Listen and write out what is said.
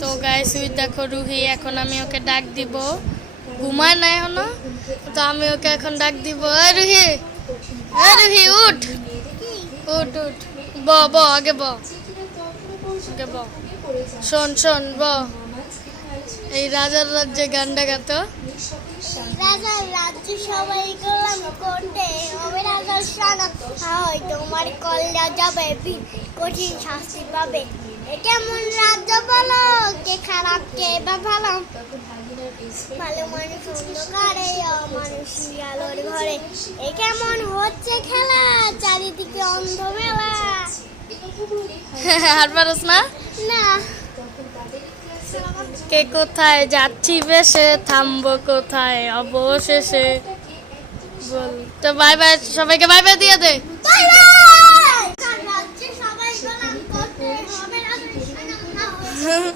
তো গাইস ওই দেখো রুহি, এখন আমি ওকে ডাক দিব, ঘুমায় না এখনো, তো আমি ওকে এখন ডাক দিব। রুহি, রুহি উঠ উঠ উঠ, ব ব আগে ব, আগে ব। শোন শোন ব, এই রাজার রাজ্যে গানটা গাতো। রাজার রাজ্যে সবাই গোলাম করতে হবে, রাজার সানা হয় তোমার কল্যা যাবে, কঠিন শাস্তি পাবে। এ কেমন রাজ্য বলো, কে খারাপ কে বা ভালো, ভালো মানুষ অন্ধকারে, অমানুষ আলোর ঘরে। এ কেমন হচ্ছে খেলা, চারিদিকে অন্ধ মেলা। আর পারস না? না। কে কোথায় যাচ্ছি বেশে, থামবো কোথায় অবশেষে, বল। তো বাই বাই, সবাইকে বাই বাই দিয়ে দে। Bye bye. রাজ্যে সবাই গোলাম করতে হবে, রাজার সানা হয়